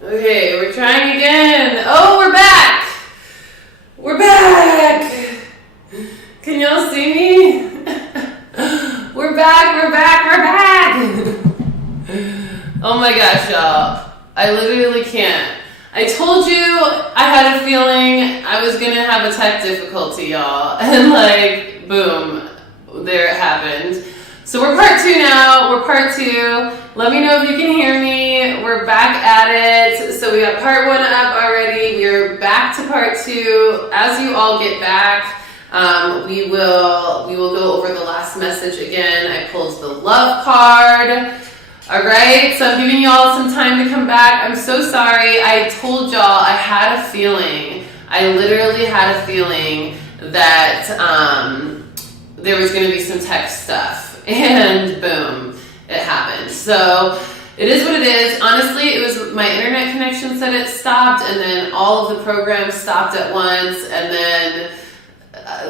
Okay, we're trying again. Oh, we're back! We're back! Can y'all see me? We're back, we're back, we're back! Oh my gosh, y'all. I literally can't. I told you I had a feeling I was gonna have a tech difficulty, y'all. And like, boom, there it happened. So we're part 2 now. We're part 2. Let me know if you can hear me. We're back at it. So we got part 1 up already. We're back to part 2. As you all get back, we will go over the last message again. I pulled the love card. All right, so I'm giving y'all some time to come back. I'm so sorry. I told y'all I had a feeling. I literally had a feeling that there was going to be some tech stuff. And boom, it happened. So it is what it is. Honestly, it was my internet connection said it stopped, and then all of the programs stopped at once, and then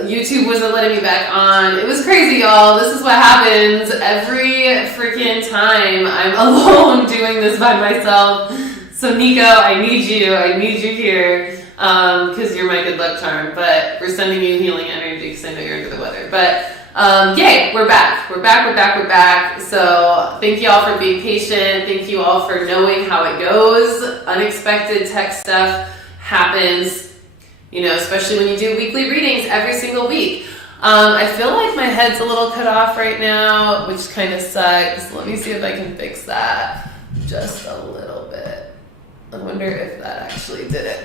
YouTube wasn't letting me back on. It was crazy, y'all. This is what happens every freaking time I'm alone doing this by myself. So Nico, I need you here because you're my good luck charm. But we're sending you healing energy because I know you're under the weather. But yay, we're back. We're back. So thank you all for being patient. Thank you all for knowing how it goes. Unexpected tech stuff happens. You know, especially when you do weekly readings every single week. I feel like my head's a little cut off right now, which kind of sucks. Let me see if I can fix that just a little bit. I wonder if that actually did it.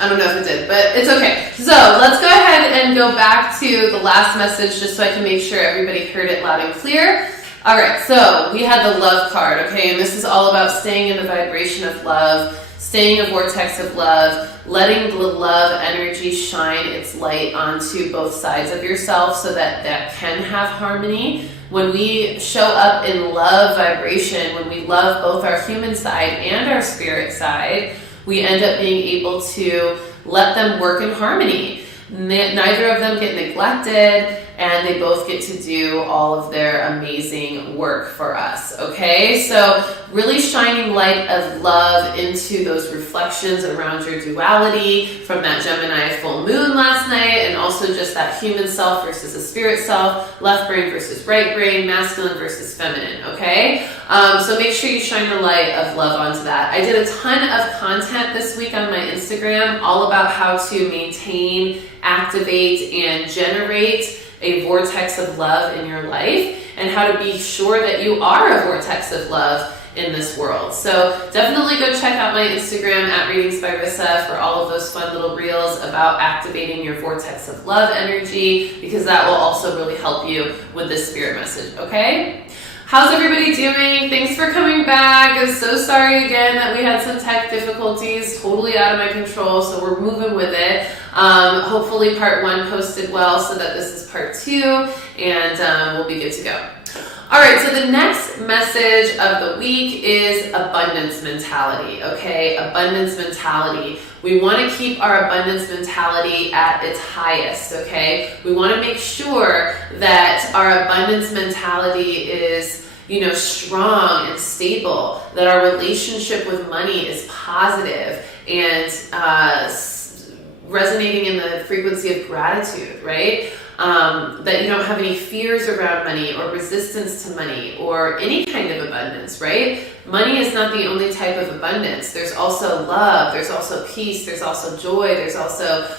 I don't know if it did, but it's okay. So let's go ahead and go back to the last message just so I can make sure everybody heard it loud and clear. All right, so we had the love card, okay? And this is all about staying in the vibration of love, staying in a vortex of love, letting the love energy shine its light onto both sides of yourself so that that can have harmony. When we show up in love vibration, when we love both our human side and our spirit side, we end up being able to let them work in harmony. Neither of them get neglected, and they both get to do all of their amazing work for us, okay? So really shining light of love into those reflections around your duality from that Gemini full moon last night, and also just that human self versus the spirit self, left brain versus right brain, masculine versus feminine, okay? So make sure you shine the light of love onto that. I did a ton of content this week on my Instagram all about how to maintain, activate, and generate a vortex of love in your life, and how to be sure that you are a vortex of love in this world. So definitely go check out my Instagram at Readings by Rissa for all of those fun little reels about activating your vortex of love energy, because that will also really help you with this spirit message, okay? How's everybody doing? Thanks for coming back. I'm so sorry again that we had some tech difficulties, totally out of my control, so we're moving with it. Hopefully part 1 posted well so that this is part 2, and we'll be good to go. All right, so the next message of the week is abundance mentality, okay? Abundance mentality. We want to keep our abundance mentality at its highest, okay? We want to make sure that our abundance mentality is, you know, strong and stable, that our relationship with money is positive and resonating in the frequency of gratitude, right? That you don't have any fears around money or resistance to money or any kind of abundance, right? Money is not the only type of abundance. There's also love, there's also peace, there's also joy, there's also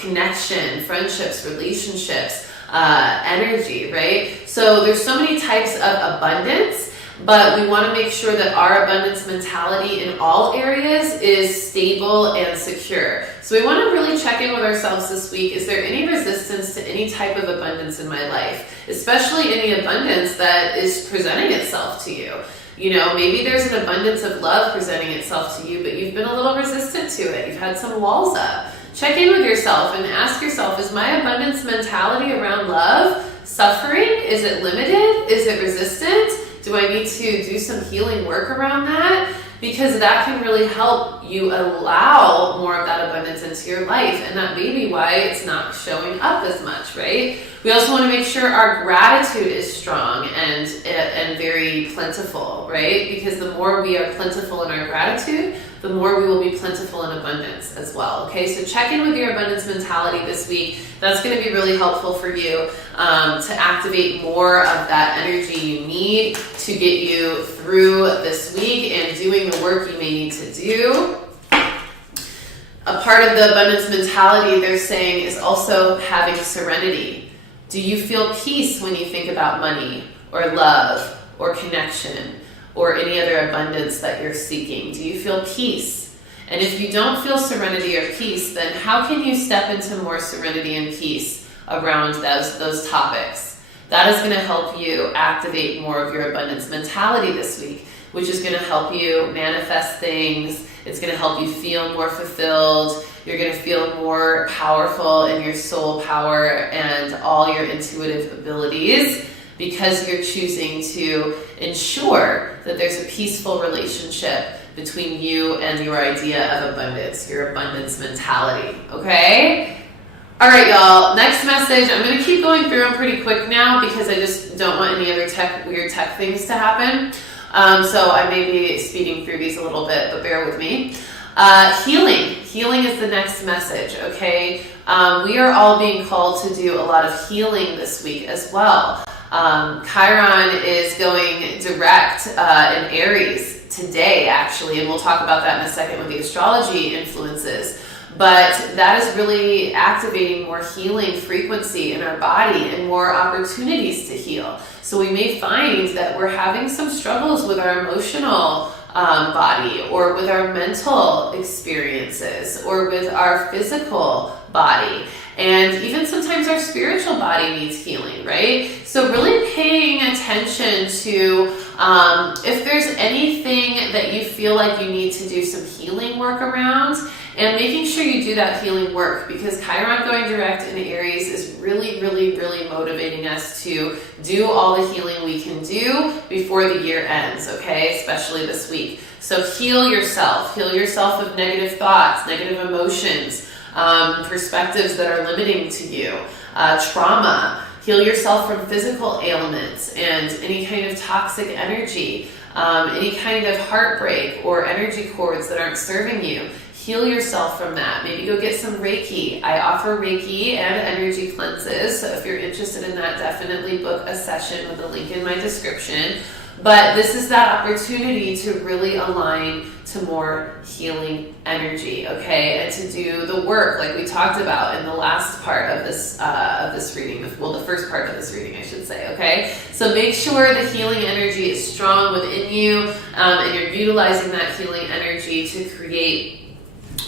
connection, friendships, relationships, energy, right? So there's so many types of abundance, but we want to make sure that our abundance mentality in all areas is stable and secure. So we want to really check in with ourselves this week. Is there any resistance to any type of abundance in my life? Especially any abundance that is presenting itself to you. You know, maybe there's an abundance of love presenting itself to you, but you've been a little resistant to it. You've had some walls up. Check in with yourself and ask yourself, is my abundance mentality around love suffering? Is it limited? Is it resistant? Do I need to do some healing work around that? Because that can really help you allow more of that abundance into your life, and that may be why it's not showing up as much, right? We also want to make sure our gratitude is strong and very plentiful, right? Because the more we are plentiful in our gratitude, the more we will be plentiful in abundance as well, okay? So check in with your abundance mentality this week. That's going to be really helpful for you to activate more of that energy you need to get you through this week and doing the work you may need to do. A part of the abundance mentality, they're saying, is also having serenity. Do you feel peace when you think about money or love or connection or any other abundance that you're seeking? Do you feel peace? And if you don't feel serenity or peace, then how can you step into more serenity and peace around those topics? That is going to help you activate more of your abundance mentality this week, which is going to help you manifest things. It's going to help you feel more fulfilled. You're going to feel more powerful in your soul power and all your intuitive abilities, because you're choosing to ensure that there's a peaceful relationship between you and your idea of abundance, your abundance mentality, okay? All right, y'all, next message. I'm going to keep going through them pretty quick now because I just don't want any other weird tech things to happen. So I may be speeding through these a little bit, but bear with me. Healing. Healing is the next message, okay? We are all being called to do a lot of healing this week as well. Chiron is going direct in Aries today, actually, and we'll talk about that in a second with the astrology influences. But that is really activating more healing frequency in our body and more opportunities to heal. So we may find that we're having some struggles with our emotional body, or with our mental experiences, or with our physical body. And even sometimes our spiritual body needs healing, right? So really paying attention to if there's anything that you feel like you need to do some healing work around, and making sure you do that healing work, because Chiron going direct in Aries is really, really, really motivating us to do all the healing we can do before the year ends, okay? Especially this week. So heal yourself of negative thoughts, negative emotions, perspectives that are limiting to you, trauma. Heal yourself from physical ailments and any kind of toxic energy, any kind of heartbreak or energy cords that aren't serving you. Heal yourself from that. Maybe go get some Reiki. I offer Reiki and energy cleanses, so if you're interested in that, definitely book a session with the link in my description. But this is that opportunity to really align to more healing energy, okay? And to do the work like we talked about in the last part of this reading. Well, the first part of this reading, I should say, okay? So make sure the healing energy is strong within you, and you're utilizing that healing energy to create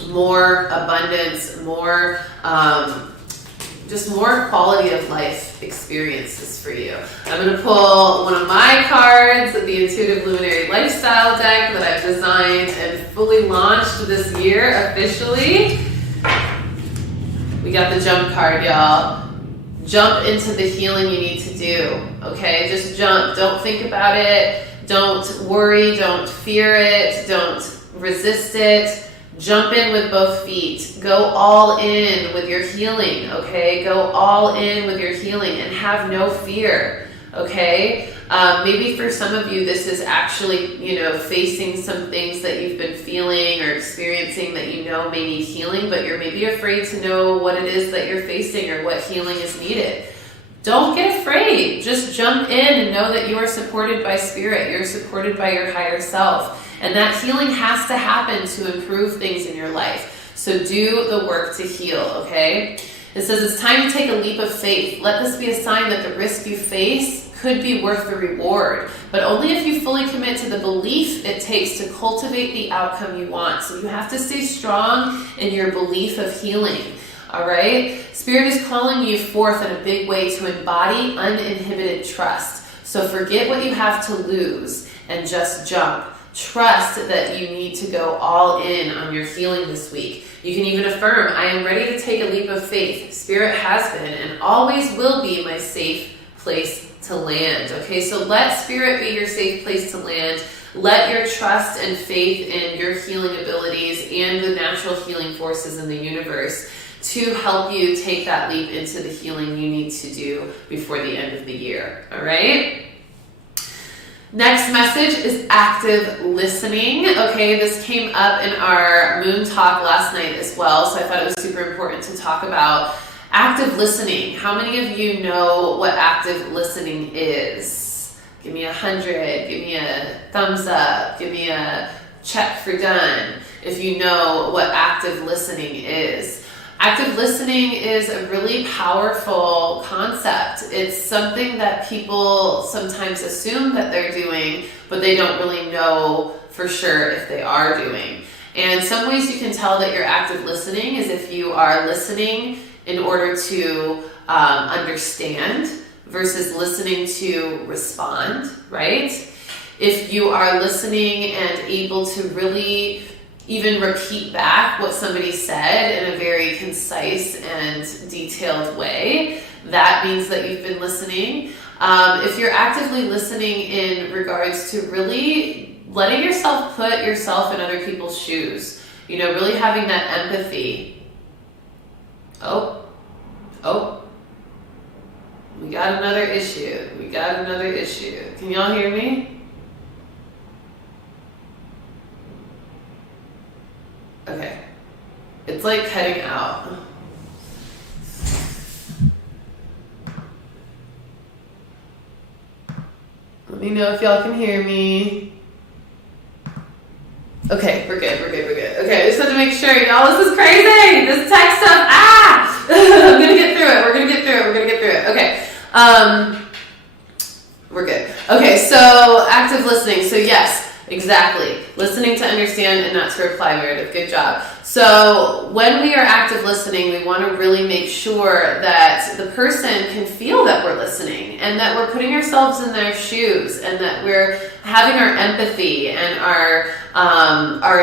more abundance, more just more quality of life experiences for you. I'm going to pull one of my cards, the Intuitive Luminary Lifestyle deck that I've designed and fully launched this year officially. We got the jump card, y'all. Jump into the healing you need to do, okay? Just jump. Don't think about it. Don't worry. Don't fear it. Don't resist it. Jump in with both feet. Go all in with your healing, okay? Go all in with your healing and have no fear, okay? Maybe for some of you, this is actually, facing some things that you've been feeling or experiencing that may need healing, but you're maybe afraid to know what it is that you're facing or what healing is needed. Don't get afraid. Just jump in and know that you are supported by spirit. You're supported by your higher self. And that healing has to happen to improve things in your life. So do the work to heal, okay? It says it's time to take a leap of faith. Let this be a sign that the risk you face could be worth the reward, but only if you fully commit to the belief it takes to cultivate the outcome you want. So you have to stay strong in your belief of healing, all right? Spirit is calling you forth in a big way to embody uninhibited trust. So forget what you have to lose and just jump. Trust that you need to go all in on your healing this week. You can even affirm, I am ready to take a leap of faith. Spirit has been and always will be my safe place to land. Okay, so let spirit be your safe place to land. Let your trust and faith in your healing abilities and the natural healing forces in the universe to help you take that leap into the healing you need to do before the end of the year. All right? Next message is active listening. Okay, this came up in our moon talk last night as well, so I thought it was super important to talk about active listening. How many of you know what active listening is? Give me 100, give me a thumbs up, give me a check for done if you know what active listening is. Active listening is a really powerful concept. It's something that people sometimes assume that they're doing, but they don't really know for sure if they are doing. And some ways you can tell that you're active listening is if you are listening in order to understand versus listening to respond, right? If you are listening and able to really even repeat back what somebody said in a very concise and detailed way, that means that you've been listening. If you're actively listening in regards to really letting yourself put yourself in other people's shoes, you know, really having that empathy. Oh, we got another issue. Can y'all hear me? Okay. It's like cutting out. Let me know if y'all can hear me. Okay, we're good. Okay, I just have to make sure, y'all, this is crazy. This tech stuff, I'm gonna get through it. We're gonna get through it. Okay. We're good. Okay, so active listening. So yes, exactly. Listening to understand and not to reply. Meredith, good job. So when we are active listening, we want to really make sure that the person can feel that we're listening and that we're putting ourselves in their shoes and that we're having our empathy and our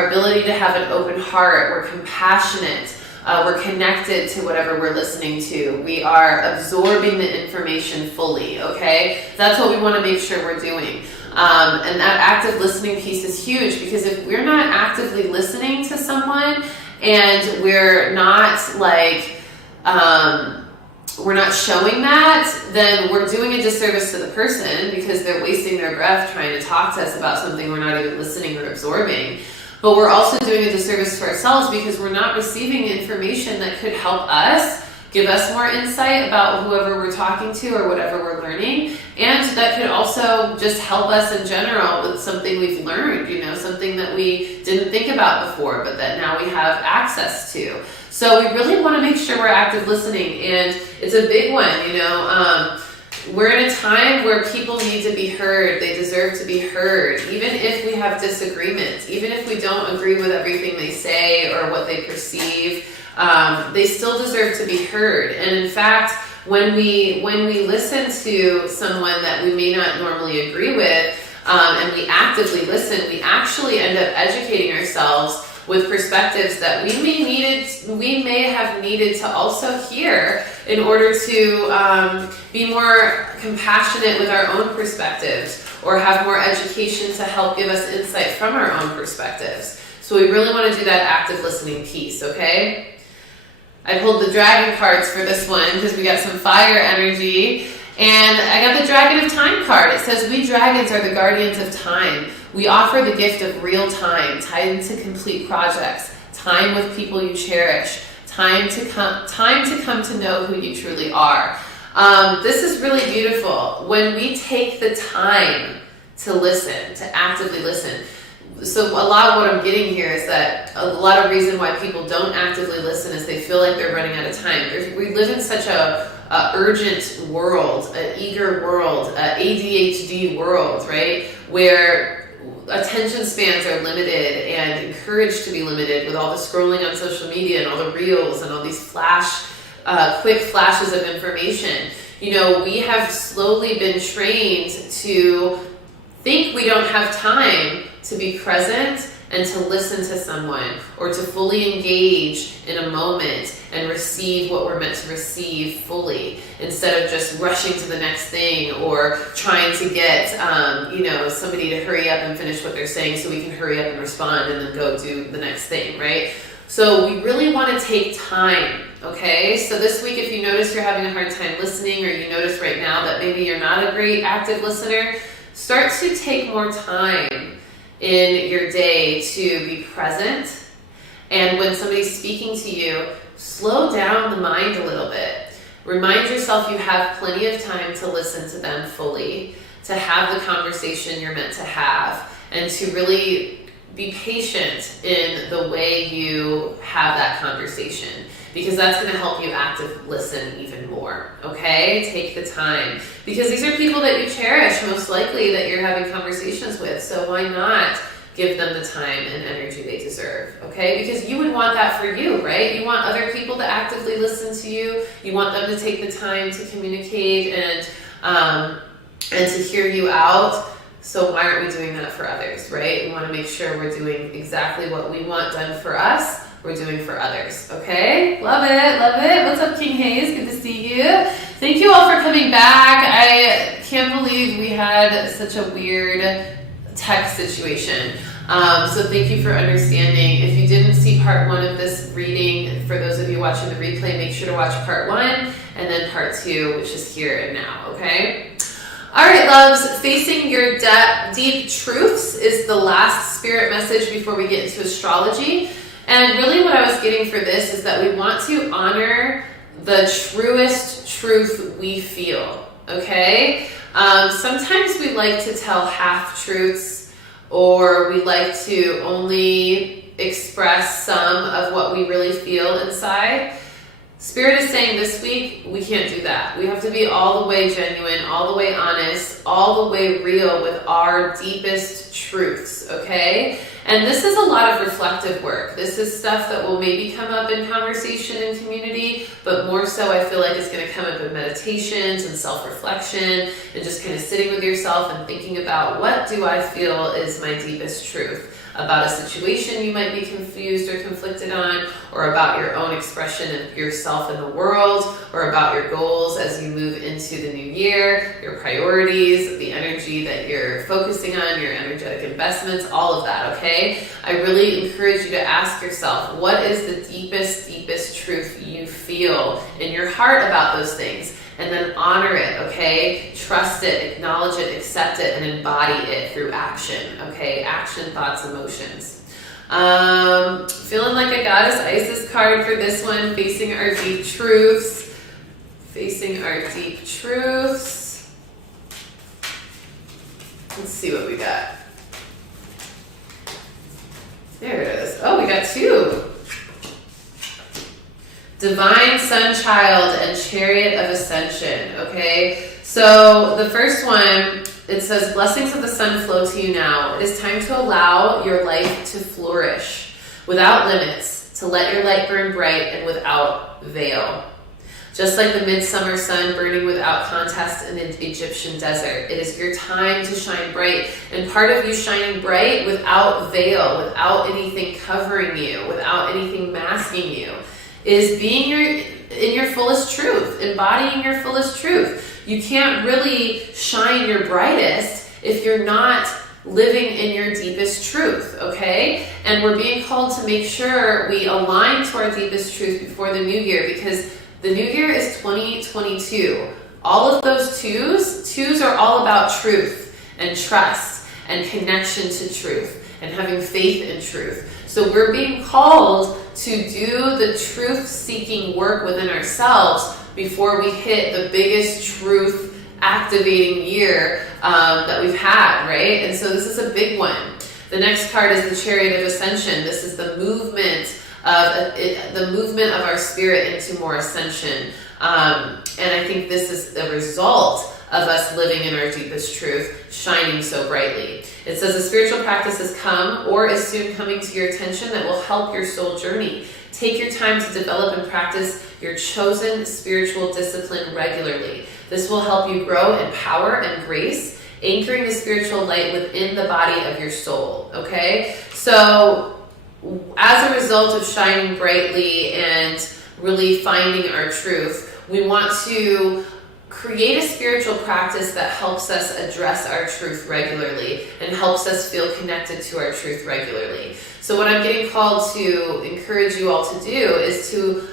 ability to have an open heart. We're compassionate. We're connected to whatever we're listening to. We are absorbing the information fully, okay? That's what we want to make sure we're doing. And that active listening piece is huge because if we're not actively listening to someone and we're not we're not showing that, then we're doing a disservice to the person because they're wasting their breath trying to talk to us about something we're not even listening or absorbing. But we're also doing a disservice to ourselves because we're not receiving information that could help us, give us more insight about whoever we're talking to or whatever we're learning. And that could also just help us in general with something we've learned, you know, something that we didn't think about before, but that now we have access to. So we really want to make sure we're active listening. And it's a big one, you know. We're in a time where people need to be heard. They deserve to be heard. Even if we have disagreements, even if we don't agree with everything they say or what they perceive, they still deserve to be heard. And in fact, when we listen to someone that we may not normally agree with, and we actively listen, we actually end up educating ourselves with perspectives that we may have needed to also hear in order to be more compassionate with our own perspectives or have more education to help give us insight from our own perspectives. So we really want to do that active listening piece, okay? I pulled the dragon cards for this one because we got some fire energy. And I got the Dragon of Time card. It says, we dragons are the guardians of time. We offer the gift of real time to complete projects, time with people you cherish, time to come to know who you truly are. This is really beautiful. When we take the time to listen, to actively listen. So a lot of what I'm getting here is that a lot of reason why people don't actively listen is they feel like they're running out of time. We live in such a urgent world, an eager world, an ADHD world, right? Where attention spans are limited and encouraged to be limited with all the scrolling on social media and all the reels and all these quick flashes of information. You know, we have slowly been trained to think we don't have time to be present and to listen to someone or to fully engage in a moment and receive what we're meant to receive fully instead of just rushing to the next thing or trying to get somebody to hurry up and finish what they're saying so we can hurry up and respond and then go do the next thing, right? So we really want to take time, okay? So this week, if you notice you're having a hard time listening, or you notice right now that maybe you're not a great active listener, start to take more time in your day to be present. And when somebody's speaking to you, slow down the mind a little bit. Remind yourself you have plenty of time to listen to them fully, to have the conversation you're meant to have, and to really be patient in the way you have that conversation, because that's going to help you active listen even more, okay? Take the time, because these are people that you cherish, most likely, that you're having conversations with, so why not give them the time and energy they deserve, okay? Because you would want that for you, right? You want other people to actively listen to you. You want them to take the time to communicate and to hear you out. So why aren't we doing that for others, right? We want to make sure we're doing exactly what we want done for us, we're doing for others, okay? Love it, love it. What's up, King Hayes? Good to see you. Thank you all for coming back. I can't believe we had such a weird tech situation. So thank you for understanding. If you didn't see part 1 of this reading, for those of you watching the replay, make sure to watch part 1 and then part 2, which is here and now, okay? All right, loves, facing your deep truths is the last spirit message before we get into astrology. And really what I was getting for this is that we want to honor the truest truth we feel, okay? Sometimes we like to tell half-truths, or we like to only express some of what we really feel inside. Spirit is saying this week, we can't do that. We have to be all the way genuine, all the way honest, all the way real with our deepest truths, okay? And this is a lot of reflective work. This is stuff that will maybe come up in conversation and community, but more so I feel like it's going to come up in meditations and self-reflection and just kind of sitting with yourself and thinking about, what do I feel is my deepest truth about a situation you might be confused or conflicted on, or about your own expression of yourself in the world, or about your goals as you move into the new year, your priorities, the energy that you're focusing on, your energetic investments, all of that, okay? I really encourage you to ask yourself, what is the deepest truth you feel in your heart about those things? And then honor it, okay? Trust it, acknowledge it, accept it, and embody it through action, okay? Action, thoughts, emotions. Feeling like a Goddess Isis card for this one, facing our deep truths. Facing our deep truths. Let's see what we got. There it is. Oh, we got 2. Divine Sun Child and Chariot of Ascension, okay? So the first one, it says, blessings of the sun flow to you now. It is time to allow your life to flourish without limits, to let your light burn bright and without veil. Just like the midsummer sun burning without contest in an Egyptian desert, it is your time to shine bright. And part of you shining bright without veil, without anything covering you, without anything masking you, is being in your fullest truth, embodying your fullest truth. You can't really shine your brightest if you're not living in your deepest truth, okay? And we're being called to make sure we align to our deepest truth before the new year, because the new year is 2022. All of those twos are all about truth and trust and connection to truth and having faith in truth. So we're being called to do the truth-seeking work within ourselves before we hit the biggest truth-activating year that we've had, right? And so this is a big one. The next card is the Chariot of Ascension. This is the movement of our spirit into more ascension. And I think this is the result of us living in our deepest truth, shining so brightly. It says a spiritual practice has come or is soon coming to your attention that will help your soul journey. Take your time to develop and practice your chosen spiritual discipline regularly. This will help you grow in power and grace, anchoring the spiritual light within the body of your soul, okay? So as a result of shining brightly and really finding our truth, we want to create a spiritual practice that helps us address our truth regularly and helps us feel connected to our truth regularly. So what I'm getting called to encourage you all to do is to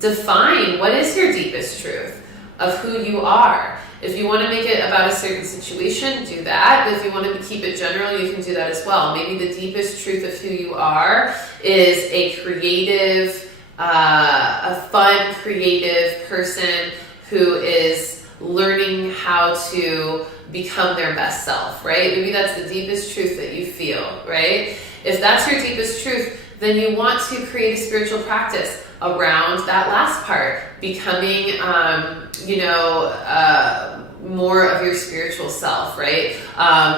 define what is your deepest truth of who you are. If you want to make it about a certain situation, do that. If you want to keep it general, you can do that as well. Maybe the deepest truth of who you are is a creative, a fun, creative person who is learning how to become their best self, right? Maybe that's the deepest truth that you feel, right? If that's your deepest truth, then you want to create a spiritual practice around that last part, becoming, more of your spiritual self, right?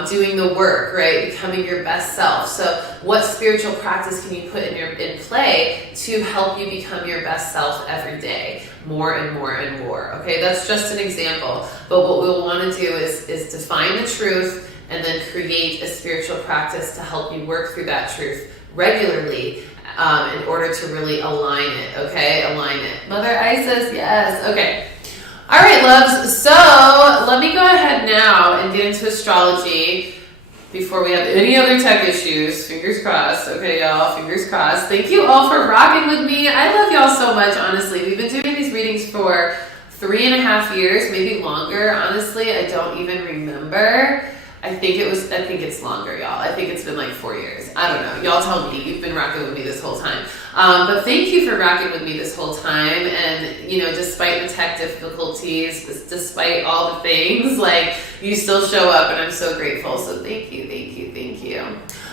Doing the work, right? Becoming your best self. So what spiritual practice can you put in play to help you become your best self every day? More and more and more. Okay, that's just an example. But what we'll want to do is define the truth and then create a spiritual practice to help you work through that truth regularly in order to really align it, okay? Align it. Mother Isis, yes. Okay. All right, loves. So let me go ahead now and get into astrology before we have any other tech issues. Fingers crossed. Okay, y'all. Fingers crossed. Thank you all for rocking with me. I love y'all so much, honestly. We've been doing these readings for 3.5 years, maybe longer. Honestly, I don't even remember. I think it's longer, y'all. I think it's been like 4 years. I don't know. Y'all tell me. You've been rocking with me this whole time. But thank you for rocking with me this whole time. And, despite the tech difficulties, despite all the things, like, you still show up, and I'm so grateful. So thank you, thank you, thank you.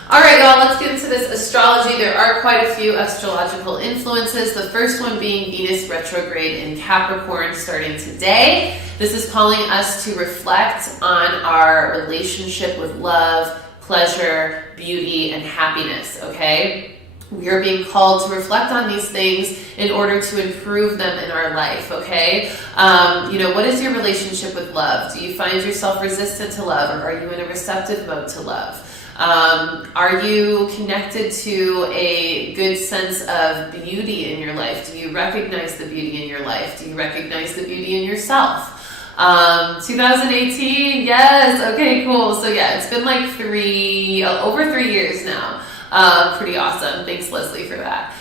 All right, y'all, let's get into this astrology. There are quite a few astrological influences. The first one being Venus retrograde in Capricorn starting today. This is calling us to reflect on our relationship with love, pleasure, beauty, and happiness, okay? We are being called to reflect on these things in order to improve them in our life, okay? What is your relationship with love? Do you find yourself resistant to love, or are you in a receptive mode to love? Are you connected to a good sense of beauty in your life? Do you recognize the beauty in your life? Do you recognize the beauty in yourself? 2018, yes, okay, cool. So yeah, it's been like over 3 years now. Pretty awesome. Thanks, Leslie, for that.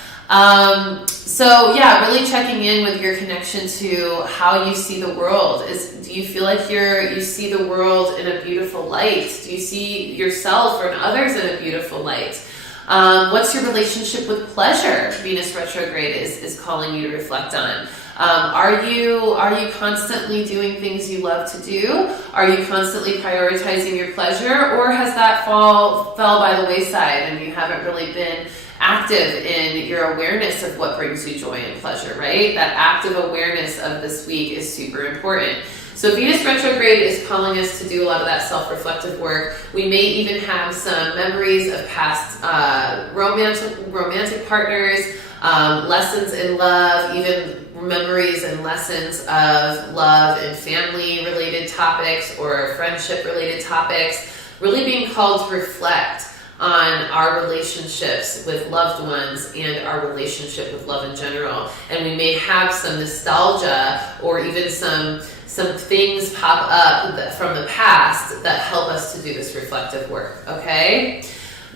So yeah, really checking in with your connection to how you see the world. Do you feel like you see the world in a beautiful light? Do you see yourself or others in a beautiful light? What's your relationship with pleasure? Venus retrograde is calling you to reflect on. Are you constantly doing things you love to do? Are you constantly prioritizing your pleasure, or has that fell by the wayside and you haven't really been active in your awareness of what brings you joy and pleasure, right? That active awareness of this week is super important. So Venus retrograde is calling us to do a lot of that self-reflective work. We may even have some memories of past romantic partners, lessons in love, even memories and lessons of love and family-related topics or friendship-related topics. Really being called to reflect on our relationships with loved ones and our relationship with love in general. And we may have some nostalgia or even some things pop up from the past that help us to do this reflective work, okay?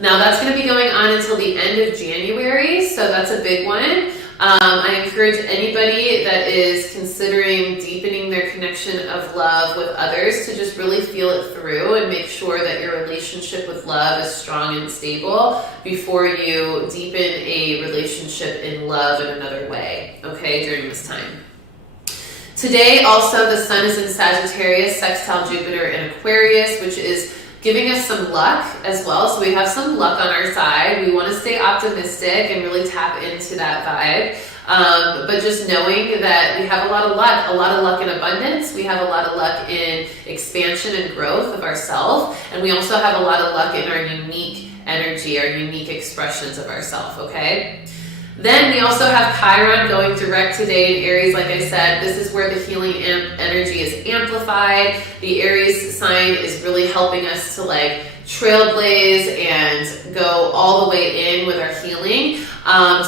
Now that's going to be going on until the end of January, so that's a big one. I encourage anybody that is considering deepening their connection of love with others to just really feel it through and make sure that your relationship with love is strong and stable before you deepen a relationship in love in another way, okay, during this time. Today, also, the sun is in Sagittarius, sextile Jupiter in Aquarius, which is giving us some luck as well. So we have some luck on our side. We want to stay optimistic and really tap into that vibe. But just knowing that we have a lot of luck in abundance. We have a lot of luck in expansion and growth of ourselves. And we also have a lot of luck in our unique energy, our unique expressions of ourselves, okay? Then we also have Chiron going direct today in Aries. Like I said, this is where the healing energy is amplified. The Aries sign is really helping us to trailblaze and go all the way in with our healing.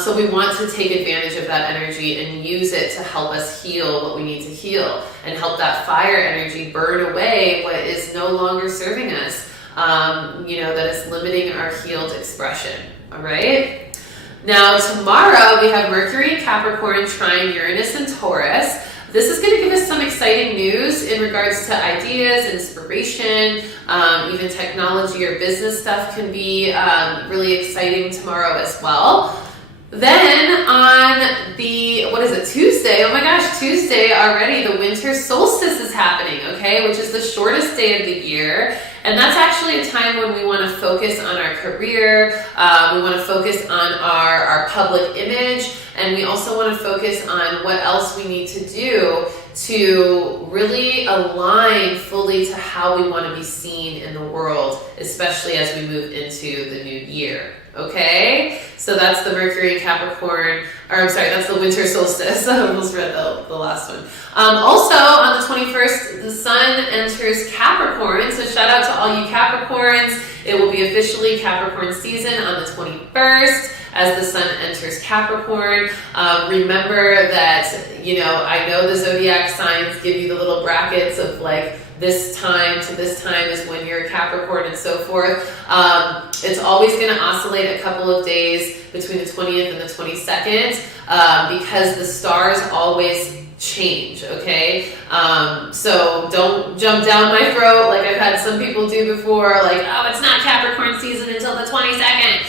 So we want to take advantage of that energy and use it to help us heal what we need to heal and help that fire energy burn away what is no longer serving us, that is limiting our healed expression. All right. Now, tomorrow we have Mercury in Capricorn trine Uranus and Taurus. This is going to give us some exciting news in regards to ideas, inspiration, even technology or business stuff can be really exciting tomorrow as well. Then on Tuesday, oh my gosh, Tuesday already, the winter solstice is happening, okay, which is the shortest day of the year. And that's actually a time when we want to focus on our career, we want to focus on our public image, and we also want to focus on what else we need to do to really align fully to how we want to be seen in the world, especially as we move into the new year. Okay, so that's the Mercury in Capricorn, that's the winter solstice. I almost read the last one. Also, on the 21st, the sun enters Capricorn, so shout out to all you Capricorns. It will be officially Capricorn season on the 21st as the sun enters Capricorn. Remember that, I know the zodiac signs give you the little brackets of like, this time to this time is when you're Capricorn and so forth. It's always going to oscillate a couple of days between the 20th and the 22nd because the stars always change, okay? So don't jump down my throat like I've had some people do before, like, oh, it's not Capricorn season until the 22nd.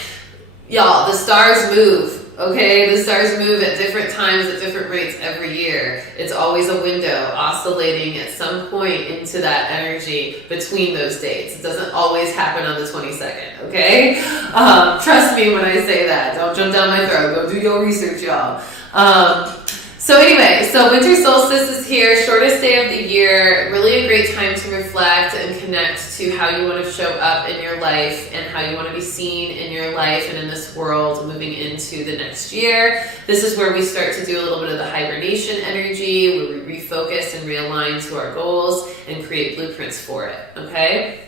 Y'all, the stars move. Okay, the stars move at different times at different rates every year. It's always a window oscillating at some point into that energy between those dates. It doesn't always happen on the 22nd, okay? Trust me when I say that. Don't jump down my throat. Go do your research, y'all. So winter solstice is here, shortest day of the year, really a great time to reflect and connect to how you want to show up in your life and how you want to be seen in your life and in this world moving into the next year. This is where we start to do a little bit of the hibernation energy, where we refocus and realign to our goals and create blueprints for it, okay?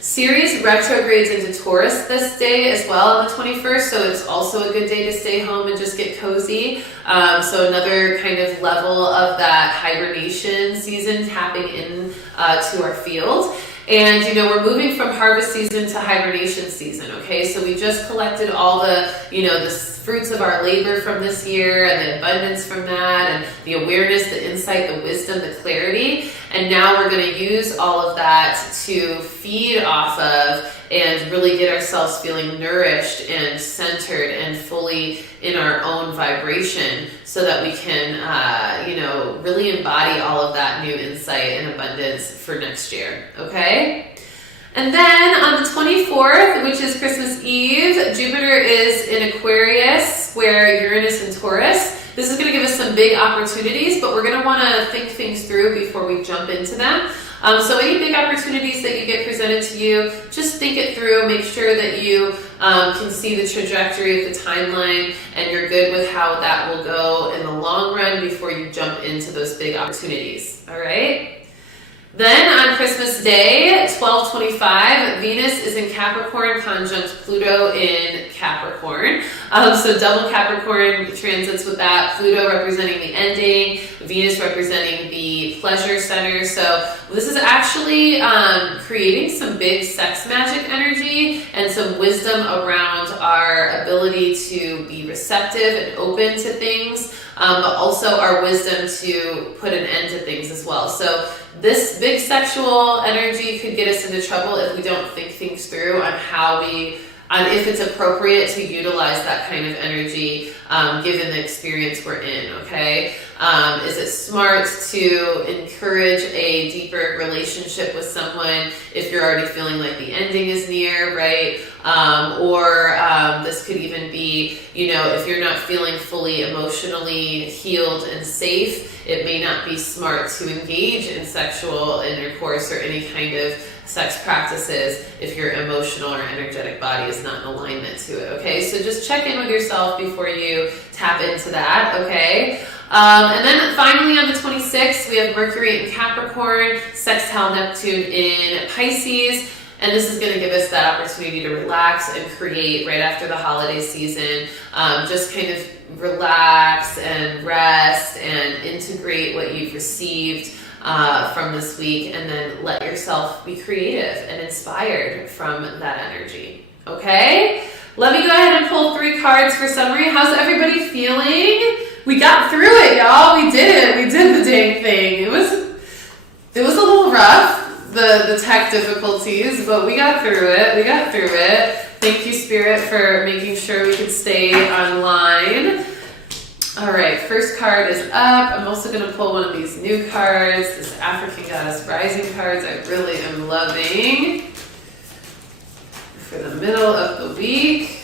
Ceres retrogrades into Taurus this day as well on the 21st, so it's also a good day to stay home and just get cozy. So another kind of level of that hibernation season tapping in to our field. And, we're moving from harvest season to hibernation season, okay? So we just collected all the, the fruits of our labor from this year and the abundance from that and the awareness, the insight, the wisdom, the clarity. And now we're going to use all of that to feed off of and really get ourselves feeling nourished and centered and fully in our own vibration so that we can, really embody all of that new insight and abundance for next year, okay? And then on the 24th, which is Christmas Eve, Jupiter is in Aquarius, square Uranus and Taurus. This is going to give us some big opportunities, but we're going to want to think things through before we jump into them. So any big opportunities that you get presented to you, just think it through, make sure that you can see the trajectory of the timeline and you're good with how that will go in the long run before you jump into those big opportunities, all right? Then on Christmas Day, 12/25, Venus is in Capricorn conjunct Pluto in Capricorn. So double Capricorn transits with that, Pluto representing the ending, Venus representing the pleasure center. So this is actually creating some big sex magic energy and some wisdom around our ability to be receptive and open to things, but also our wisdom to put an end to things as well. So this big sexual energy could get us into trouble if we don't think things through on if it's appropriate to utilize that kind of energy given the experience we're in, okay? Is it smart to encourage a deeper relationship with someone if you're already feeling like the ending is near, right? Or this could even be, if you're not feeling fully emotionally healed and safe, it may not be smart to engage in sexual intercourse or any kind of sex practices if your emotional or energetic body is not in alignment to it, okay? So just check in with yourself before you tap into that, okay? And then finally on the 26th, we have Mercury in Capricorn, sextile Neptune in Pisces, And this is going to give us that opportunity to relax and create right after the holiday season. Just kind of relax and rest and integrate what you've received from this week, and then let yourself be creative and inspired from that energy. Okay? Let me go ahead and pull 3 cards for summary. How's everybody feeling? We got through it, y'all. We did it. We did the dang thing. It was a little rough, the tech difficulties, but we got through it. Thank you, Spirit, for making sure we could stay online. All right, first card is up. I'm also going to pull one of these new cards, this African Goddess Rising cards I really am loving for the middle of the week.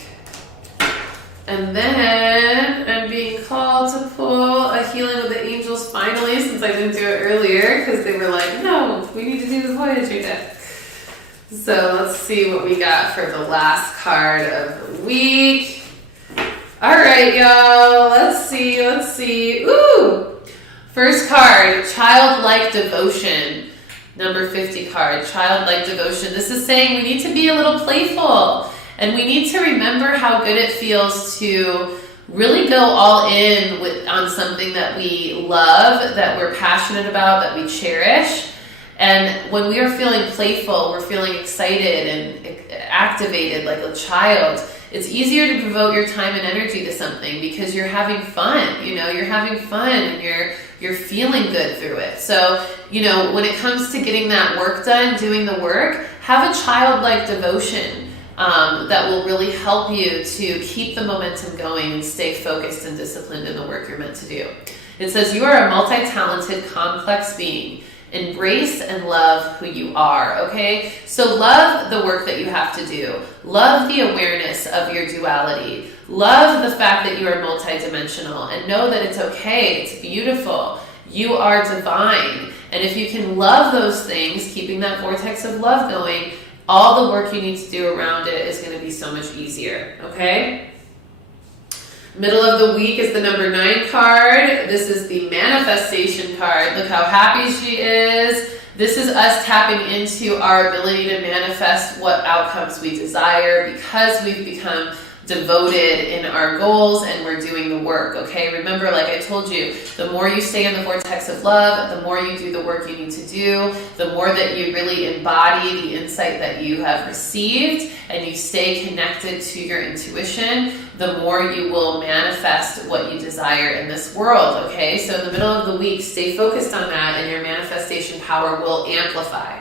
And then I'm being called to pull a Healing with the Angels finally, since I didn't do it earlier because they were like, no, we need to do the Voyager deck. So let's see what we got for the last card of the week. All right, y'all, let's see. Ooh! First card, Childlike Devotion. Number 50 card, Childlike Devotion. This is saying we need to be a little playful, and we need to remember how good it feels to really go all in on something that we love, that we're passionate about, that we cherish. And when we are feeling playful, we're feeling excited and activated like a child. It's easier to devote your time and energy to something because you're having fun, you're having fun and you're feeling good through it. So, when it comes to getting that work done, doing the work, have a childlike devotion that will really help you to keep the momentum going and stay focused and disciplined in the work you're meant to do. It says, you are a multi-talented, complex being. Embrace and love who you are, okay? So love the work that you have to do. Love the awareness of your duality. Love the fact that you are multidimensional, and know that it's okay. It's beautiful. You are divine. And if you can love those things, keeping that vortex of love going, all the work you need to do around it is going to be so much easier, okay? Middle of the week is the number 9 card. This is the manifestation card. Look how happy she is. This is us tapping into our ability to manifest what outcomes we desire because we've become devoted in our goals and we're doing the work, okay? Remember, like I told you, the more you stay in the vortex of love, the more you do the work you need to do, the more that you really embody the insight that you have received and you stay connected to your intuition, the more you will manifest what you desire in this world, okay? So in the middle of the week, stay focused on that and your manifestation power will amplify.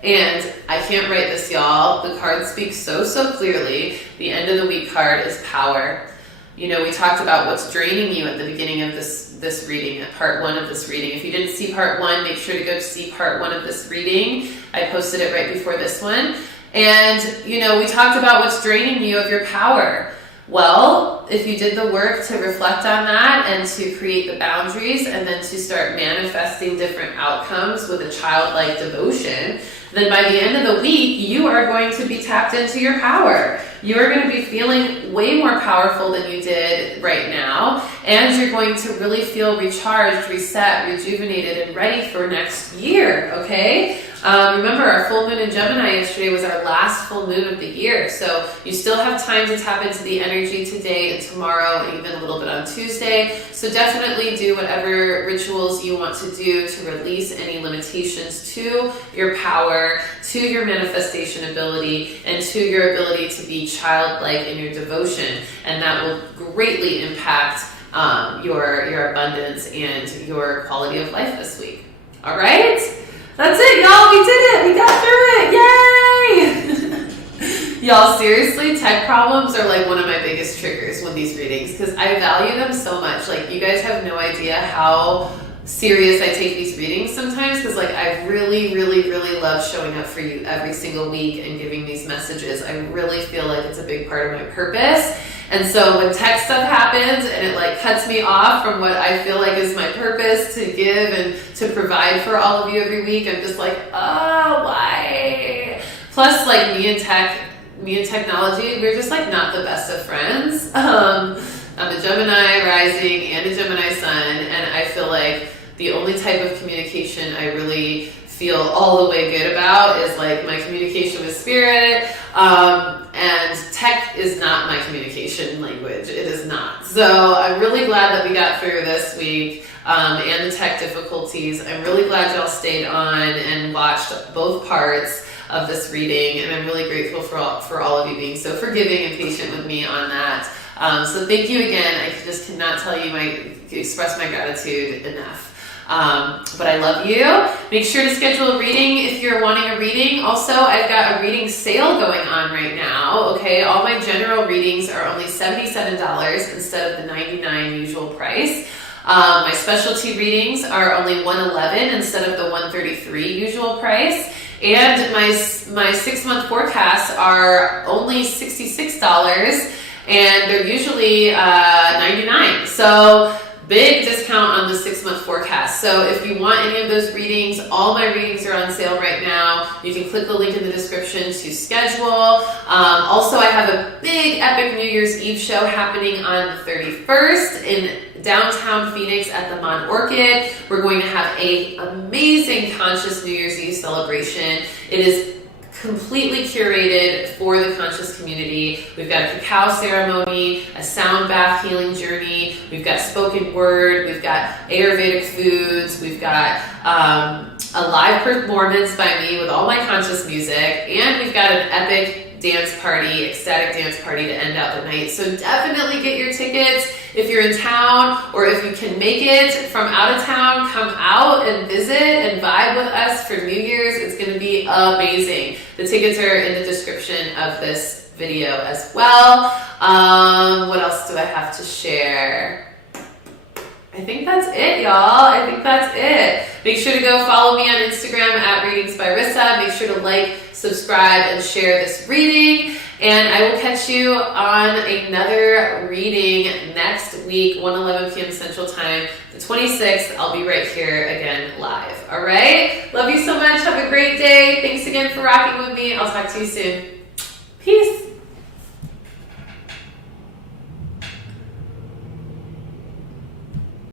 And I can't write this, y'all. The card speaks so clearly. The end of the week card is power. We talked about what's draining you at the beginning of this reading, at part 1 of this reading. If you didn't see part 1, make sure to go see part 1 of this reading. I posted it right before this one. And, we talked about what's draining you of your power. Well, if you did the work to reflect on that and to create the boundaries and then to start manifesting different outcomes with a childlike devotion, then by the end of the week, you are going to be tapped into your power. You are going to be feeling way more powerful than you did right now, and you're going to really feel recharged, reset, rejuvenated, and ready for next year, okay? Remember, our full moon in Gemini yesterday was our last full moon of the year, so you still have time to tap into the energy today and tomorrow and even a little bit on Tuesday. So definitely do whatever rituals you want to do to release any limitations to your power, to your manifestation ability, and to your ability to be childlike in your devotion, and that will greatly impact your abundance and your quality of life this week. All right? That's it, y'all. We did it. We got through it. Yay! Y'all, seriously, tech problems are like one of my biggest triggers with these readings because I value them so much. Like, you guys have no idea how serious I take these readings sometimes because I really love showing up for you every single week and giving these messages. I really feel like it's a big part of my purpose. And so when tech stuff happens and it cuts me off from what I feel like is my purpose to give and to provide for all of you every week, I'm just like, oh, why? Plus, me and technology, we're just not the best of friends. I'm a Gemini rising and a Gemini sun, and I feel like the only type of communication I really feel all the way good about is like my communication with spirit, and tech is not my communication language. It is not. So I'm really glad that we got through this week, and the tech difficulties. I'm really glad y'all stayed on and watched both parts of this reading, and I'm really grateful for all of you being so forgiving and patient with me on that. So thank you again. I just cannot express my gratitude enough. But I love you. Make sure to schedule a reading if you're wanting a reading. Also, I've got a reading sale going on right now. Okay, all my general readings are only $77 instead of the $99 usual price. My specialty readings are only $111 instead of the $133 usual price. And my 6-month forecasts are only $66, and they're usually $99. So big discount on the 6-month forecast. So if you want any of those readings, all my readings are on sale right now. You can click the link in the description to schedule. Also, I have a big epic New Year's Eve show happening on the 31st in downtown Phoenix at the Mon Orchid. We're going to have an amazing conscious New Year's Eve celebration. It is completely curated for the conscious community. We've got a cacao ceremony, a sound bath healing journey, we've got spoken word, we've got Ayurvedic foods, we've got a live performance by me with all my conscious music, and we've got an epic dance party, ecstatic dance party to end out the night. So definitely get your tickets. If you're in town, or if you can make it from out of town, come out and visit and vibe with us for New Year's. It's going to be amazing. The tickets are in the description of this video as well. What else do I have to share? I think that's it, y'all. I think that's it. Make sure to go follow me on Instagram at Readings by Rissa. Make sure to like, subscribe, and share this reading. And I will catch you on another reading next week, 1:11 p.m. Central Time, the 26th. I'll be right here again live. All right? Love you so much. Have a great day. Thanks again for rocking with me. I'll talk to you soon. Peace.